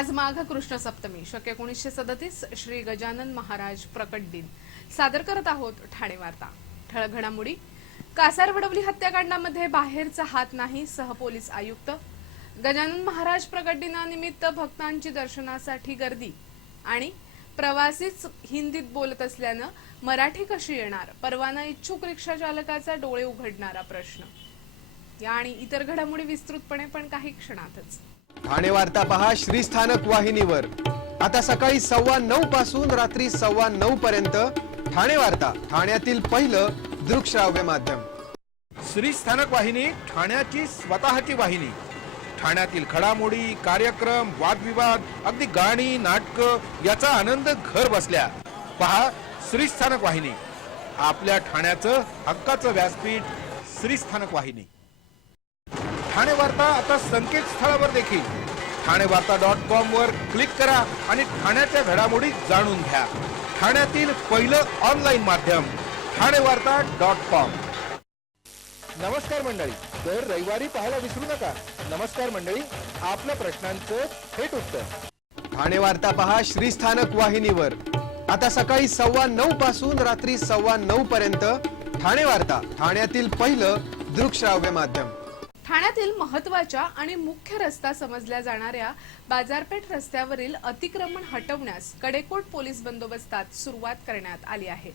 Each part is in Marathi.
आज माघ कृष्ण सप्तमी शक 1937 श्री गजानन महाराज प्रकट दिन सादर करत आहोत ठाणे वार्ता। ठळक घडामोडी। कासार वडवली हत्याकांडामध्ये बाहेरचा हात नाही, सहपोलीस आयुक्त। गजानन महाराज प्रकट दिनानिमित्त भक्तांची दर्शनासाठी गर्दी आणि प्रवासीच हिंदीत बोलत असल्याने मराठी कशी येणार, परवाना इच्छुक रिक्षा चालकाचा डोळे उघडणारा प्रश्न। या आणि इतर घडामोडी विस्तृतपणे पण काही क्षणातच। ठाणे वार्ता पहा श्रीस्थानक वाहिनीवर। आता सकाळी 9:15 पासून रात्री 9:15 पर्यंत ठाणे वार्ता, ठाण्यातील पहिलं दृकश्राव्य माध्यम। श्रीस्थानक वाहिनी ठाण्याची स्वतःची वाहिनी। ठाण्यातील घडामोडी, कार्यक्रम, वादविवाद, अगदी गाणी, नाटक याचा आनंद घर बसल्या पहा श्रीस्थानक वाहिनी। आपल्या ठाण्याचं हक्काचं व्यासपीठ श्रीस्थानक वाहिनी। ठाणे वार्ता आता संकेतस्थळावर देखील ठाणेवार्ता.com वर क्लिक करा आणि ठाण्याच्या घडामोडी जाणून घ्या। ठाण्यातील पहिलं ऑनलाईन माध्यम ठाणेवार्ता.com। नमस्कार मंडळी, दर रविवारी पाहायला विसरू नका। नमस्कार मंडळी, आपल्या प्रश्नांचं थेट उत्तर। ठाणे वार्ता पहा श्रीस्थानक वाहिनीवर। आता सकाळी 9:15 पासून रात्री 9:15 पर्यंत ठाणे वार्ता, ठाण्यातील पहिलं दृकश्राव्य माध्यम। ठाण्यातील महत्त्वाच्या आणि मुख्य रस्ता समजल्या जाणाऱ्या बाजारपेठ रस्त्यावरील अतिक्रमण हटवण्यास कडेकोट पोलीस बंदोबस्तात सुरुवात करण्यात आली आहे।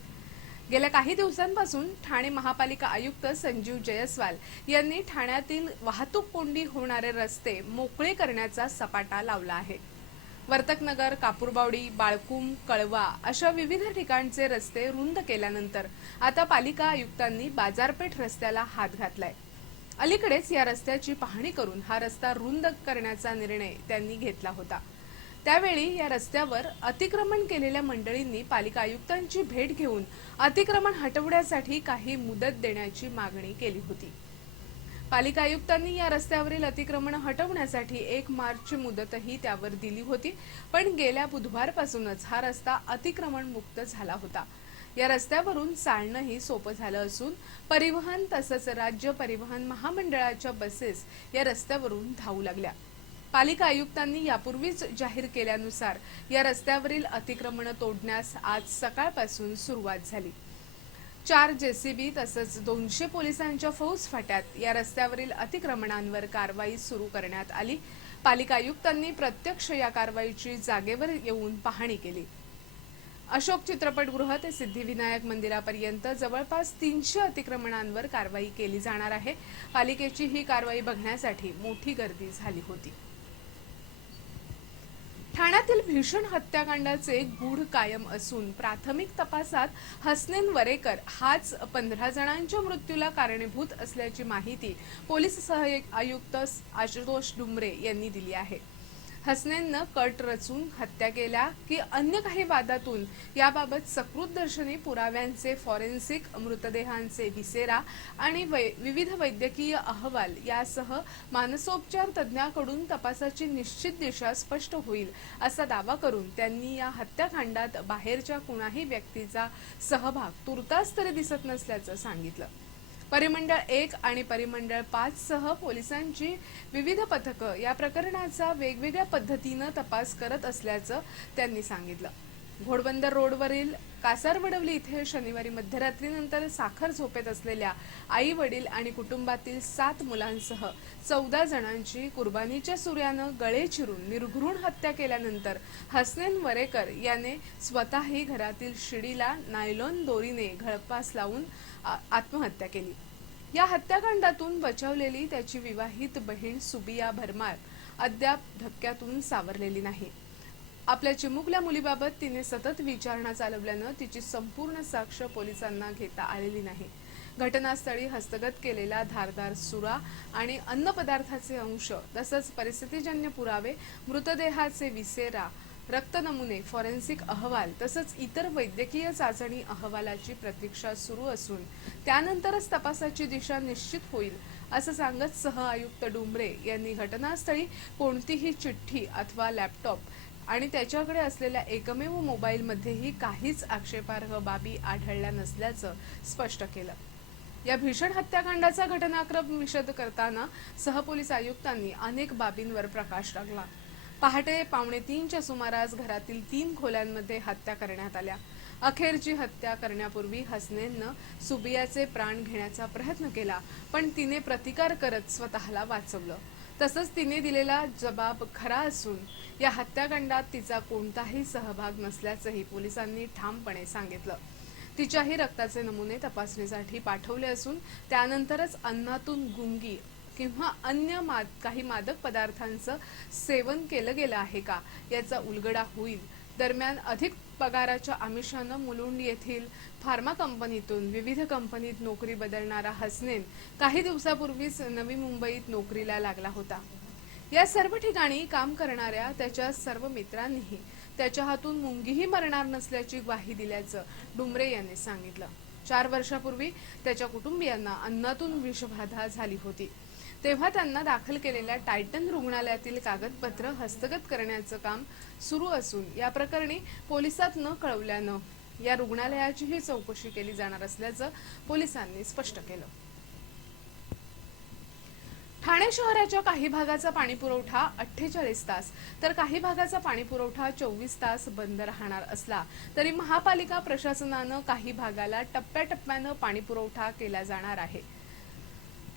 गेल्या काही दिवसांपासून ठाणे महापालिका आयुक्त संजीव जयस्वाल यांनी ठाण्यातील वाहतूक कोंडी होणारे रस्ते मोकळे करण्याचा सपाटा लावला आहे। वर्तकनगर, कापूरबावडी, बाळकुम, कळवा अशा विविध ठिकाणचे रस्ते रुंद केल्यानंतर आता पालिका आयुक्तांनी बाजारपेठ रस्त्याला हात घातलाय। अलीकडेच या रस्त्याची पाहणी करून हा रस्ता रुंद करण्याचा निर्णय त्यांनी घेतला होता। त्यावेळी या रस्त्यावर अतिक्रमण केलेल्या मंडळींनी पालिका आयुक्तांची भेट घेऊन अतिक्रमण हटवण्यासाठी काही मुदत देण्याची मागणी केली होती। पालिका आयुक्तांनी या रस्त्यावरील अतिक्रमण हटवण्यासाठी 1 मार्चची मुदतही त्यावर दिली होती, पण गेल्या बुधवारपासूनच हा रस्ता अतिक्रमण मुक्त झाला होता। या रस्त्यावरून चालणंही सोपं झालं असून परिवहन तसंच राज्य परिवहन महामंडळाच्या बसेस या रस्त्यावरून धावू लागल्या। पालिका आयुक्तांनी यापूर्वीच जाहीर केल्यानुसार या रस्त्यावरील अतिक्रमण तोडण्यास आज सकाळपासून सुरुवात झाली। 4 जेसीबी तसंच 200 पोलिसांच्या फौज फाट्यात या रस्त्यावरील अतिक्रमणांवर कारवाई सुरू करण्यात आली। पालिका आयुक्तांनी प्रत्यक्ष या कारवाईची जागेवर येऊन पाहणी केली। अशोक चित्रपटगृह ते सिद्धिविनायक मंदिरापर्यंत जवळपास 300 अतिक्रमणांवर कारवाई केली जाणार आहे। पालिकेची ही कारवाई बघण्यासाठी मोठी गर्दी झाली होती। ठाण्यातील भीषण हत्याकांडाचे गूढ कायम असून प्राथमिक तपासात हसनैन वरेकर हाच 15 जणांच्या मृत्यूला कारणीभूत असल्याची माहिती पोलीस सहाय्यक आयुक्त आशुतोष डुमरे यांनी दिली आहे। हसनैननं कट रचून हत्या केल्या की अन्य काही वादातून याबाबत सकृतदर्शनी पुराव्यांचे फॉरेन्सिक, मृतदेहांचे विसेरा आणि विविध वैद्यकीय अहवाल यासह मानसोपचार तज्ज्ञाकडून तपासाची निश्चित दिशा स्पष्ट होईल असा दावा करून त्यांनी या हत्याकांडात बाहेरच्या कुणाही व्यक्तीचा सहभाग तुर्तास तरी दिसत नसल्याचं सांगितलं। परिमंडळ 1 आणि परिमंडळ 5 सह पोलिसांची विविध पथकं या प्रकरणाचा वेगवेगळ्या पद्धतीनं तपास करत असल्याचं त्यांनी सांगितलं। घोडबंदर रोडवरील कासार वडवली इथे शनिवारी मध्यरात्रीनंतर साखर झोपेत असलेल्या आई वडील आणि कुटुंबातील 7 मुलांसह 14 जणांची कुर्बानीच्या सूर्यानं गळे चिरून निर्घृण हत्या केल्यानंतर हसनैन वरेकर याने स्वतःही घरातील शिडीला नायलॉन दोरीने गळफास लावून आत्महत्या केली। या हत्याकांडातून बचावलेली त्याची विवाहित बहीण सुबिया भरमार अद्याप धक्क्यातून सावरलेली नाही। आपल्या चिमुकल्या मुलीबाबत तिने सतत विचारणा चालवल्यानं तिची संपूर्ण साक्ष पोलिसांना घेता आलेली नाही। घटनास्थळी हस्तगत केलेला धारदार सुरा आणि अन्नपदार्थाचे अंश तसंच परिस्थितीजन्य पुरावे, मृतदेहाचे विसेरा, रक्त नमुने, फॉरेन्सिक अहवाल तसंच इतर वैद्यकीय चाचणी अहवालाची प्रतीक्षा सुरू असून त्यानंतरच तपासाची दिशा निश्चित होईल असं सांगत सह आयुक्त डुमरे यांनी घटनास्थळी कोणतीही चिठ्ठी अथवा लॅपटॉप आणि त्याच्याकडे असलेल्या एकमेव मोबाईलमध्येही काहीच आक्षेपार्ह बाबी आढळल्या नसल्याचं स्पष्ट केलं। या भीषण हत्याकांडाचा घटनाक्रम विशद करताना सहपोलीस आयुक्तांनी अनेक बाबींवर प्रकाश टाकला। पहाटे 2:45च्या सुमारास घरातील 3 खोल्यांमध्ये हत्या करण्यात आल्या. अखेरची हत्या करण्यापूर्वी हसनैननं सुबियाचे प्राण घेण्याचा प्रयत्न केला, पण तिने प्रतिकार करत स्वतःला वाचवलं. तसंच तिने दिलेला जबाब खरा असून या हत्याकांडात तिचा कोणताही सहभाग नसल्याचंही पोलिसांनी ठामपणे सांगितलं. तिच्याही रक्ताचे नमुने तपासणीसाठी पाठवले असून त्यानंतरच अन्नातून गुंगी किंवा अन्य काही मादक पदार्थांचं सेवन केलं गेलं आहे का याचा उलगडा होईल. दरम्यान अधिक पगाराच्या आमिषानं मुलुंड येथील फार्मा कंपनीतून विविध कंपनीत नोकरी बदलणारा हसनैन काही दिवसापूर्वीच नवी मुंबईत नोकरीला लागला होता. या सर्व ठिकाणी काम करणाऱ्या त्याच्या सर्व मित्रांनीही त्याच्या हातून मुंगीही मरणार नसल्याची ग्वाही दिल्याचं डुमरे यांनी सांगितलं. 4 वर्षापूर्वी त्याच्या कुटुंबियांना अन्नातून विषबाधा झाली होती. तेव्हा त्यांना दाखल केलेल्या टायटन रुग्णालयातील कागदपत्र हस्तगत करण्याचं काम सुरू असून या प्रकरणी पोलिसात न कळवल्यानं या रुग्णालयाचीही चौकशी केली जाणार असल्याचं पोलिसांनी स्पष्ट केलं. ठाणे शहराच्या काही भागाचा पाणीपुरवठा 48 तास तर काही भागाचा पाणीपुरवठा 24 तास बंद राहणार असला तरी महापालिका प्रशासनानं काही भागाला टप्प्याटप्प्यानं पाणीपुरवठा केला जाणार आहे.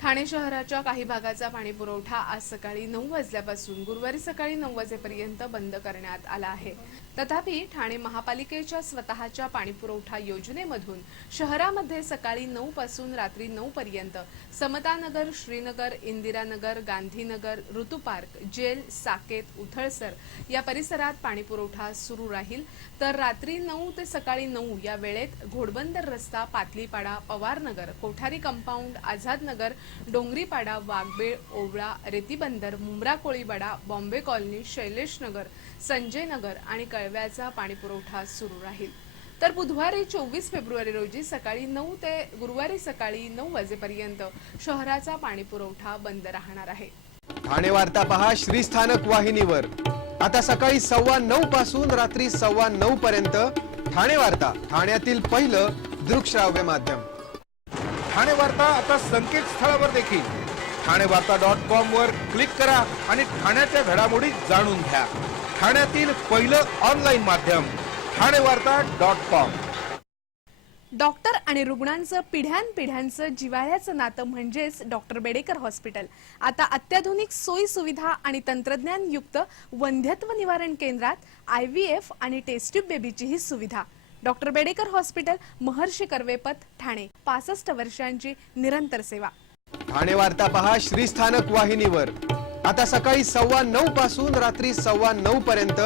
ठाणे शहराच्या काही भागाचा पाणीपुरवठा आज सकाळी 9 वाजल्यापासून गुरुवारी सकाळी 9 वाजेपर्यंत बंद करण्यात आला आहे. तथापि ठाणे महापालिकेच्या स्वतःच्या पाणीपुरवठा योजनेमधून शहरामध्ये सकाळी 9 पासून रात्री 9 पर्यंत समतानगर, श्रीनगर, इंदिरानगर, गांधीनगर, ऋतू पार्क, जेल, साकेत, उथळसर या परिसरात पाणीपुरवठा सुरू राहील. तर रात्री 9 ते सकाळी 9 या वेळेत घोडबंदर रस्ता, पातलीपाडा, पवारनगर, कोठारी कंपाऊंड, आझादनगर, डोंगरीपाडा, वाघबेळ, ओवळा, रेतीबंदर, मुंब्रा कोळीवाडा, बॉम्बे कॉलनी, शैलेशनगर, संजय नगर आणि कळव्याचा पाणीपुरवठा सुरू राहील. तर बुधवारी 24 फेब्रुवारी रोजी सकाळी 9 ते गुरुवारी सकाळी 9 वाजेपर्यंत शहराचा पाणीपुरवठा बंद राहणार आहे. ठाणे वार्ता पहा श्रीस्थानक वाहिनीवर. आता सकाळी 9:15 पासून रात्री 9:15 पर्यंत ठाणे वार्ता, ठाण्यातील पहिलं दृकश्राव्य माध्यम. ठाणे वार्ता आता संकेतस्थळावर देखील ठाणेवार्ता.com वर क्लिक करा आणि ठाण्याच्या घडामोडी जाणून घ्या. ठाण्यातील पहिलं ऑनलाईन माध्यम ठाणेवार्ता.com. डॉक्टर आणि रुग्णांचं पिढ्यानपिढ्यांचं जिव्हाळ्याचं नातं म्हणजेच डॉक्टर बेडेकर हॉस्पिटल. आता अत्याधुनिक सोयी सुविधा आणि तंत्रज्ञानयुक्त वंध्यत्व निवारण केंद्रात IVF आणि टेस्ट ट्यूब बेबीचीही सुविधा. डॉक्टर बेडेकर हॉस्पिटल, महर्षी कर्वेपथ, ठाणे. 65 वर्षांची निरंतर सेवा. ठाणे वार्ता पहा श्रीस्थानक वाहिनीवर. आता सकाळी 9:15 पासून रात्री 9:15 पर्यंत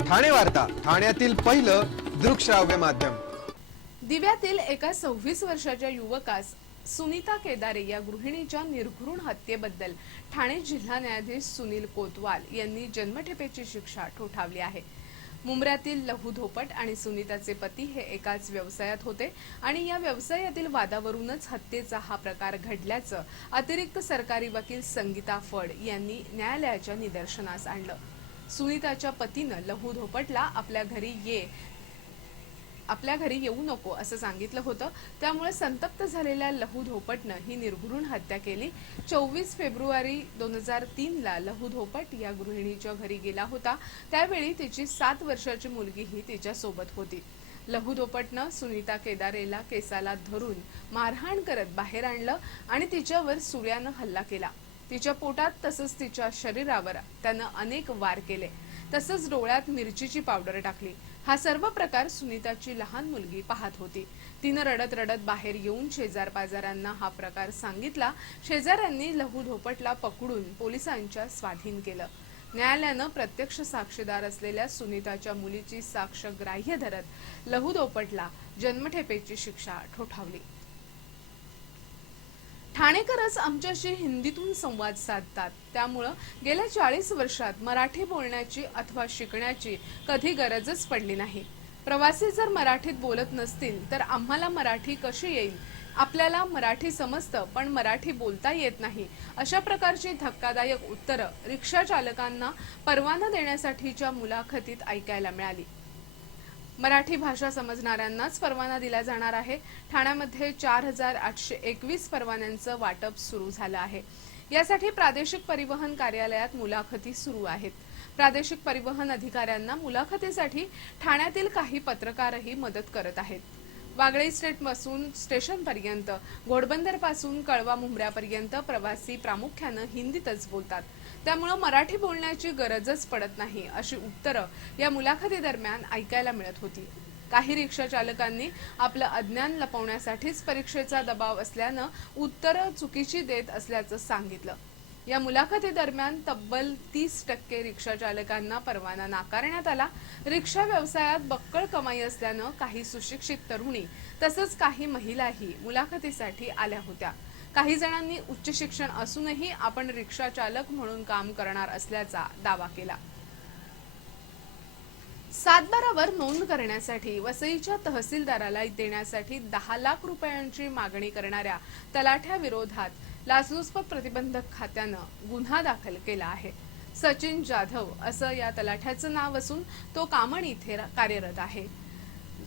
ठाणे वार्ता, ठाण्यातील पहिलं दृकश्राव्य माध्यम. दिव्यातील एका 26 वर्षाच्या युवकास सुनीता केदारे या गृहिणीच्या निर्घृण हत्येबद्दल ठाणे जिल्हा न्यायाधीश सुनील कोतवाल यांनी जन्मठेपेची शिक्षा ठोठावली आहे. मुंब्र्यातील लहू धोपट आणि सुनीताचे पती हे एकाच व्यवसायात होते आणि या व्यवसायातील वादावरूनच हत्येचा हा प्रकार घडल्याचं अतिरिक्त सरकारी वकील संगीता फड यांनी न्यायालयाच्या निदर्शनास आणलं. सुनीताच्या पतीनं लहू धोपटला आपल्या घरी येऊ नको असं सांगितलं होतं. त्यामुळे संतप्त झालेल्या लहू धोपटनं ही निर्घृण हत्या केली. 24 फेब्रुवारी 2003 ला लहू धोपट या गृहिणीच्या घरी गेला होता. त्यावेळी तिची 7 वर्षाची मुलगीही तिच्या सोबत होती. लहू धोपटनं सुनीता केदारेला केसाला धरून मारहाण करत बाहेर आणलं आणि तिच्यावर सुऱ्यानं हल्ला केला. तिच्या पोटात तसंच तिच्या शरीरावर त्यानं अनेक वार केले. तसंच डोळ्यात मिरचीची पावडर टाकली. हा सर्व प्रकार सुनीताची लहान मुलगी पाहत होती. तिनं रडत रडत बाहेर येऊन शेजार पाजारांना हा प्रकार सांगितला. शेजाऱ्यांनी लहू धोपटला पकडून पोलिसांच्या स्वाधीन केलं. न्यायालयानं प्रत्यक्ष साक्षीदार असलेल्या सुनीताच्या मुलीची साक्ष ग्राह्य धरत लहू धोपटला जन्मठेपेची शिक्षा ठोठावली. ठाणेकरच आमच्याशी हिंदीतून संवाद साधतात. त्यामुळं गेल्या 40 वर्षात मराठी बोलण्याची अथवा शिकण्याची कधी गरजच पडली नाही. प्रवासी जर मराठीत बोलत नसतील तर आम्हाला मराठी कशी येईल? आपल्याला मराठी समजतं पण मराठी बोलता येत नाही. अशा प्रकारची धक्कादायक उत्तरं रिक्षा चालकांना परवाना देण्यासाठीच्या मुलाखतीत ऐकायला मिळाली. मराठी भाषा समजणाऱ्यांनाच परवाना दिला जाणार आहे. ठाण्यामध्ये 4821 परवान्यांचं वाटप सुरू झालं आहे. यासाठी प्रादेशिक परिवहन कार्यालयात मुलाखती सुरू आहेत. प्रादेशिक परिवहन अधिकाऱ्यांना मुलाखतीसाठी ठाण्यातील काही पत्रकारही मदत करत आहेत. वागळे स्टेटपासून स्टेशनपर्यंत, घोडबंदरपासून कळवा मुंब्र्यापर्यंत प्रवासी प्रामुख्यानं हिंदीतच बोलतात. त्यामुळे मराठी बोलण्याची गरजच पडत नाही, अशी उत्तरं या मुलाखतीदरम्यान ऐकायला मिळत होती. काही रिक्षा चालकांनी आपलं अज्ञान लपवण्यासाठीच परीक्षेचा दबाव असल्यानं उत्तरं चुकीची देत असल्याचं सांगितलं. या मुलाखतीदरम्यान तब्बल 30% रिक्षा चालकांना परवाना नाकारण्यात आला. रिक्षा व्यवसायात बक्कळ कमाई असल्यानं काही सुशिक्षित तरुणी तसंच काही महिलाही मुलाखतीसाठी आल्या होत्या. काही जणांनी उच्च शिक्षण असूनही आपण रिक्षा चालक म्हणून काम करणार असल्याचा दावा केला. 7/12 नोंद करण्यासाठी वसईच्या तहसीलदाराला देण्यासाठी 10 लाख रुपयांची मागणी करणाऱ्या तलाठ्याविरोधात लाचलुचपत प्रतिबंधक खात्यानं गुन्हा दाखल केला आहे. सचिन जाधव असं या तलाठ्याचं नाव असून तो कामण इथे कार्यरत आहे.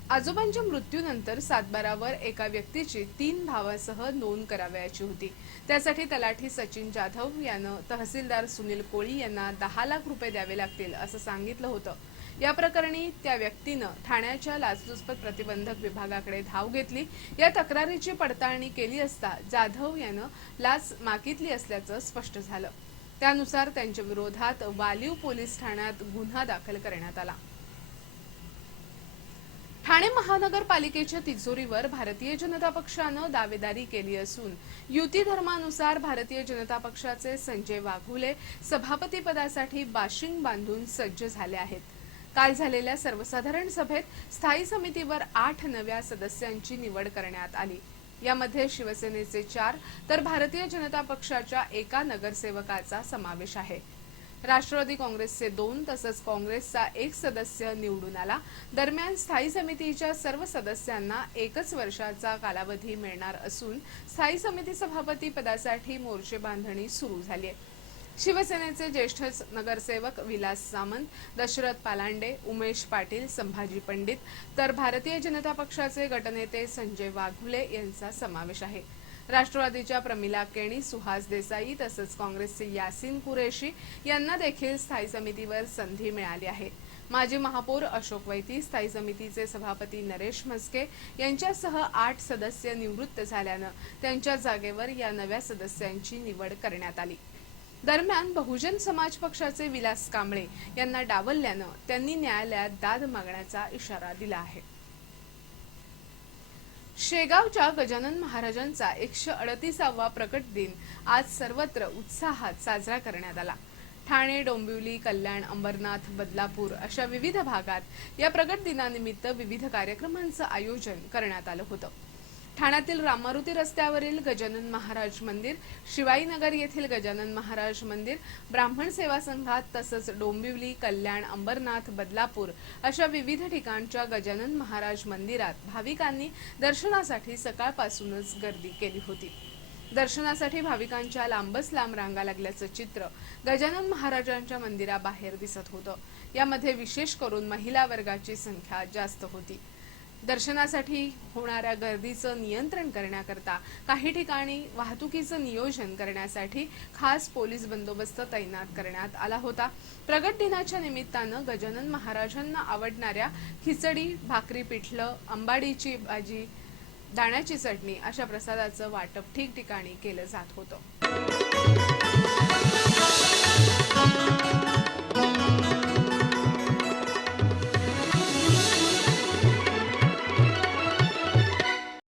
आजोबांच्या मृत्यूनंतर 7/12 एका व्यक्तीची 3 भावासह नोंद करावयाची होती. त्यासाठी तलाठी सचिन जाधव यानं तहसीलदार सुनील कोळी यांना 10 लाख रुपये द्यावे लागतील असं सांगितलं होतं. या प्रकरणी त्या व्यक्तीनं ठाण्याच्या लाचलुचपत प्रतिबंधक विभागाकडे धाव घेतली. या तक्रारीची पडताळणी केली असता जाधव यानं लाच मागितली असल्याचं स्पष्ट झालं. त्यानुसार त्यांच्या विरोधात वालीव पोलीस ठाण्यात गुन्हा दाखल करण्यात आला. ठाणे महानगरपालिकेच्या तिजोरीवर भारतीय जनता पक्षानं दावेदारी केली असून युती धर्मानुसार भारतीय जनता पक्षाचे संजय वाघुले सभापतीपदासाठी बाशिंग बांधून सज्ज झाले आहेत. काल झालेल्या सर्वसाधारण सभेत स्थायी समितीवर 8 नव्या सदस्यांची निवड करण्यात आली. यामध्ये शिवसेनेचे 4 तर भारतीय जनता पक्षाच्या 1 नगरसेवकाचा समावेश आहे. राष्ट्रवादी काँग्रेसचे 2 तसंच काँग्रेसचा 1 सदस्य निवडून आला. दरम्यान स्थायी समितीच्या सर्व सदस्यांना 1 वर्षाचा कालावधी मिळणार असून स्थायी समिती सभापती पदासाठी मोर्चे बांधणी सुरू झाली आहे. शिवसेनेचे ज्येष्ठ नगरसेवक विलास सामंत, दशरथ पालांडे, उमेश पाटील, संभाजी पंडित तर भारतीय जनता पक्षाचे गटनेते संजय वाघुले यांचा समावेश आहे. राष्ट्रवादीच्या प्रमिला केणी, सुहास देसाई तसंच काँग्रेसचे यासीन कुरेशी यांना देखील स्थायी समितीवर संधी मिळाली आहे. माजी महापौर अशोक वैती, स्थायी समितीचे सभापती नरेश म्हस्के यांच्यासह 8 सदस्य निवृत्त झाल्यानं त्यांच्या जागेवर या नव्या सदस्यांची निवड करण्यात आली. दरम्यान बहुजन समाज पक्षाचे विलास कांबळे यांना डावलल्यानं त्यांनी न्यायालयात दाद मागण्याचा इशारा दिला आहे. शेगावच्या गजानन महाराजांचा 138वा प्रकट दिन आज सर्वत्र उत्साहात साजरा करण्यात आला. ठाणे, डोंबिवली, कल्याण, अंबरनाथ, बदलापूर अशा विविध भागात या प्रकट दिनानिमित्त विविध कार्यक्रमांचं आयोजन करण्यात आलं होतं. ठाण्यातील राममारुती रस्त्यावरील गजानन महाराज मंदिर, शिवाईनगर येथील गजानन महाराज मंदिर, ब्राह्मण सेवा संघात तसंच डोंबिवली, कल्याण, अंबरनाथ, बदलापूर अशा विविध ठिकाणच्या गजानन महाराज मंदिरात भाविकांनी दर्शनासाठी सकाळपासूनच गर्दी केली होती. दर्शनासाठी भाविकांच्या लांबच लांब रांगा लागल्याचं चित्र गजानन महाराजांच्या मंदिराबाहेर दिसत होतं. यामध्ये विशेष करून महिला वर्गाची संख्या जास्त होती. दर्शनासाठी होणाऱ्या गर्दीचं नियंत्रण करण्याकरता काही ठिकाणी वाहतुकीचं नियोजन करण्यासाठी खास पोलीस बंदोबस्त तैनात करण्यात आला होता. प्रगट दिनाच्या निमित्तानं गजानन महाराजांना आवडणाऱ्या खिचडी, भाकरी पिठलं, आंबाडीची भाजी, दाण्याची चटणी अशा प्रसादाचं वाटप ठिकठिकाणी केलं जात होतं.